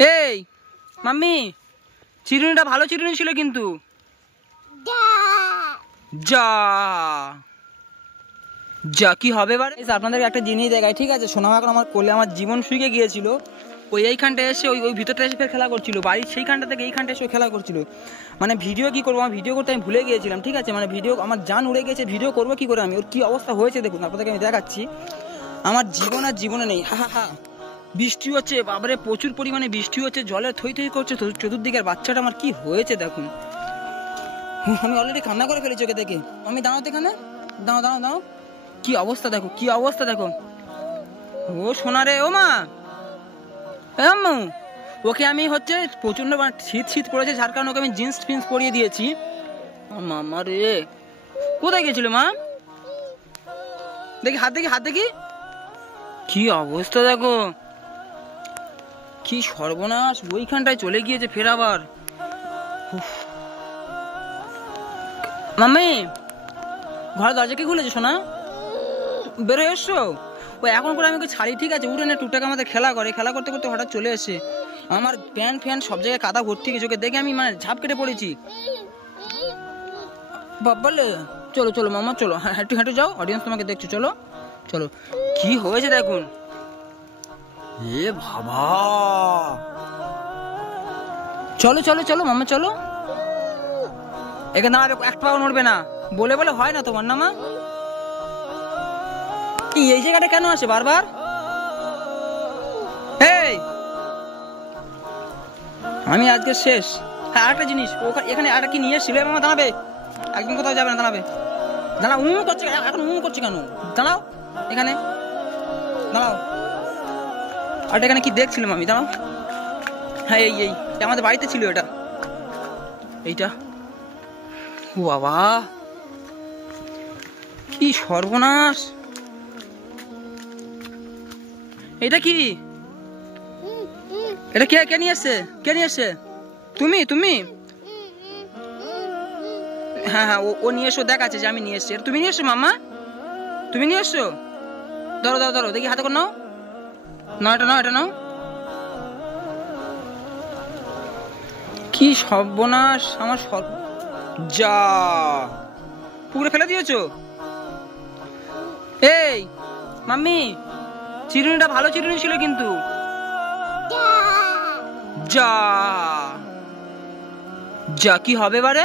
এই মাম্মি, চিরুনিটা ভালো চিরুনি ছিল কিন্তু। যা যা কি হবে এবার? আপনাদের একটা জিনিস দেখায়, ঠিক আছে? সোনা এখন আমার কোলে আমার জীবন শুইকে গিয়েছিল, ওই এইখানটা এসে ওই ভিতরটা এসে ফের খেলা করছিল, বাড়ির সেইখানটা থেকে এইখানটা এসে খেলা করছিল। মানে ভিডিও কি করবো, আমার ভিডিও করতে আমি ভুলে গিয়েছিলাম, ঠিক আছে? মানে ভিডিও আমার জান উড়ে গেছে, ভিডিও করবো কি করে আমি? ওর কি অবস্থা হয়েছে দেখুন, আপনাদেরকে আমি দেখাচ্ছি। আমার জীবন আর জীবনে নেই। হা হা হা, বৃষ্টি হচ্ছে বাবারে, প্রচুর পরিমাণে বৃষ্টি হচ্ছে, জলের থই থই করছে চতুর্দিকের। বাচ্চাটা আমার কি হয়েছে দেখুন, আমি অলরেডি কান্না করে ফেলেছি ওকে দেখে। আমি দাঁড়াতে এখানে, দাঁড়াও দাঁড়াও দাঁড়াও, কি অবস্থা দেখো, কি অবস্থা দেখো। ও সোনা রে, ও মা, আম্মু, ওকে আমি হচ্ছে প্রচন্ড শীত শীত পড়েছে, যার কারণে ওকে আমি জিন্স ফিন্স পরিয়ে দিয়েছি। মামা রে, কোথায় গেছিল মা? দেখি হাত, দেখি হাত, দেখি কি অবস্থা দেখো, কি সর্বনাশ। ওইখানটায় চলে গিয়েছে ফের আবার। মাম্মি, ঘরের দরজা কি খুলেছে সোনা? বেরো এসছো? ও এখন করে আমি ওকে ছাড়ি, ঠিক আছে? উঠে না টুকটাক আমাদের খেলা করে, খেলা করতে করতে হঠাৎ চলে এসে আমার প্যান্ট ফ্যান সব জায়গায় কাদা ভর্তি গেছে, ওকে দেখে আমি মানে ঝাপ কেটে পড়েছি। বলে চলো চলো মামা চলো, হাঁটু হাঁটু যাও, অডিয়েন্স তোমাকে দেখছো, চলো চলো। কি হয়েছে দেখুন, এ বাবা, চলো চলো চলো মামা চলো। এখানে দাঁড়াবে, এক পাও নড়বে না, বলে বলে হয় না তোমার না মা? কি এই জায়গাটা কেন আসে বারবার? এই আমি আজকে শেষ। হ্যাঁ আরেকটা জিনিস, এখানে আরেকটা কি নিয়ে এসেছিল মামা? দাঁড়াবে, একদম কোথাও যাবে না, দাঁড়াবে, দাঁড়াও। করছে এখন, করছে কেন? দাঁড়াও এখানে, দাঁড়াও। আর এখানে কি দেখছিলাম আমি? দাঁড়াও। হ্যাঁ এই এই আমাদের বাড়িতে ছিল এটা, এইটা। ও বাবা, কি সর্বনাশ। এটা কি? এটা কে নিয়ে এসছে? কে নিয়ে এসছে? তুমি তুমি? হ্যাঁ হ্যাঁ, ও নিয়ে এসো, দেখাচ্ছে যে আমি নিয়ে এসছি। তুমি নিয়ে এসছো মাম্মা? তুমি নিয়ে এসছো? ধরো ধরো ধরো, দেখি হাতে করে নাও, নাও এটা নাও, এটা নাও। কি সর্বনাশ আমার, যা পুকুরে ফেলে দিয়েছো? এই মাম্মি, চিরুনিটা ভালো চিরুনি ছিল কিন্তু। যা যা কি হবে এবারে?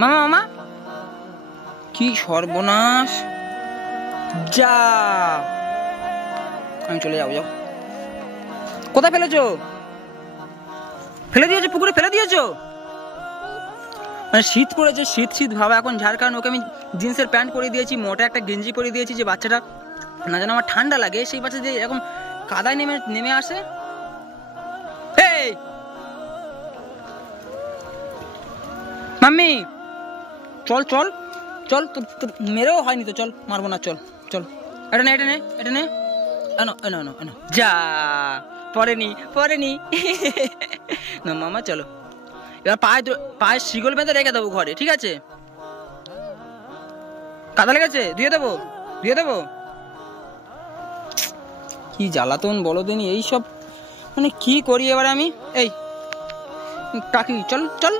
মামা মামা, কি সর্বনাশ। যা, আমি চলে যাবো, যাও। কোথায় ফেলেছো? ফেলে দিয়েছো পুকুরে, ফেলে দিয়েছো? মানে শীত পড়েছে, শীত শীত ভাবা এখন, যার কারণে ওকে আমি জিন্সের প্যান্ট পরিয়ে দিয়েছি, মোটা একটা গেঞ্জি পরিয়ে দিয়েছি, যে বাচ্চাটা না যেন আমার ঠান্ডা লাগে। সেই বাচ্চা যে এরকম কাদায় নেমে আসে। এই মাম্মি, চল চল চল, তোর মেরেও হয়নি তো, চল মারবো না, চল চল। এটা নে, এটা নে, এটা নে, এনো এনো এনো এনো। যা পড়েনি পড়েনি। না মামা চলো, এবার পায়ে শিকল বেঁধে রেখে দেবো ঘরে, ঠিক আছে? কাদা লেগেছে, ধুয়ে দেবো, ধুয়ে দেবো। কি জ্বালাতন বলো দিনি, এইসব মানে কি করি এবারে আমি? এই কাকি, চল চল,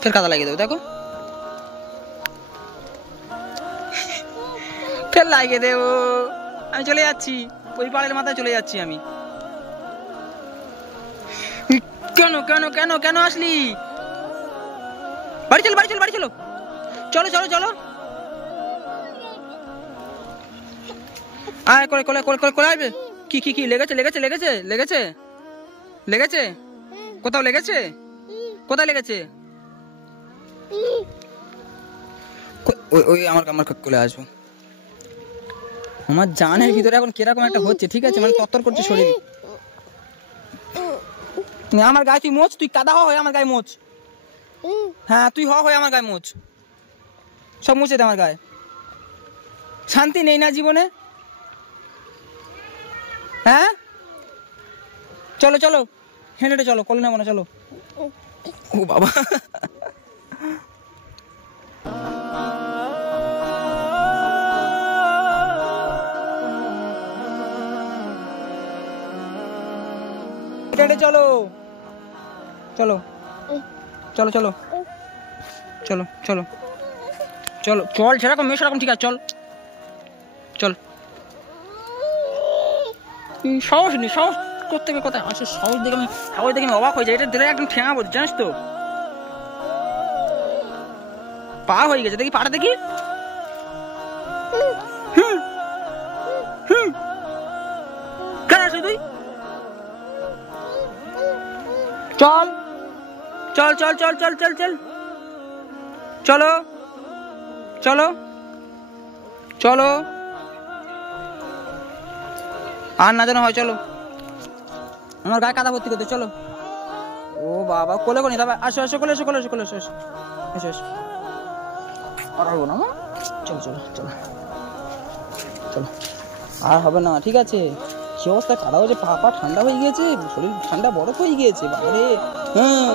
ফের কাদা লাগিয়ে দেবো, দেখো ফের লাগিয়ে দেবো। আমি চলে যাচ্ছি, ওই পাড়ের মাথায় চলে যাচ্ছি আমি। কেন কেন কেন কেন আসলি? বাড়ি চলো, বাড়ি চলো, বাড়ি চলো, চলো চলো চলো। আয় করে করে করে করে আসবে। কি কি কি লেগেছে লেগেছে লেগেছে লেগেছে লেগেছে? কোথাও লেগেছে? কোথায় লেগেছে? ওই আমার আমার কোলে আসবো। আমার জানের ভিতরে এখন কিরকম একটা হচ্ছে, ঠিক আছে? মানে তত্তর করছে শরীর। আমার গায়ে তুই মোচ, তুই কাদা হয় আমার গায়ে মোচ। হ্যাঁ তুই হয় আমার গায়ে মোচ, সব মুছে দে আমার গায়ে। শান্তি নেই না জীবনে? হ্যাঁ চলো চলো, হেঁটে চলো, কোলে নেবো না, চলো। ও বাবা, হেঁটে চলো চলো চলো চলো চলো চলো চলো চল সেরকম মেয়ে সেরকম ঠিক আছে চল চল সাহস নেই সাহস করতে গিয়ে কোথায় আসে সাহস দেখে আমি অবাক হয়ে যাই এটা দিলে একদম ঠেঙাবো জানিস তো পা হয়ে গেছে দেখি পাটা দেখি কেন আসে তুই চল চল চল চল চল চল চল চলো চলো চলো আর না যেন হয় চলো আমার গায়ে কাদা ভর্তি করতে চলো ও বাবা কোলে কোনি তবে আসো আসো কোলে এসো কোলে এসো কোলে এসো এসো এসো এসো আর হবে না চলো চলো চলো চলো আর হবে না ঠিক আছে কি অবস্থা কাদা হয়েছে পা ঠান্ডা হয়ে গিয়েছে শরীর ঠান্ডা বরফ হয়ে গিয়েছে বাবারে হ্যাঁ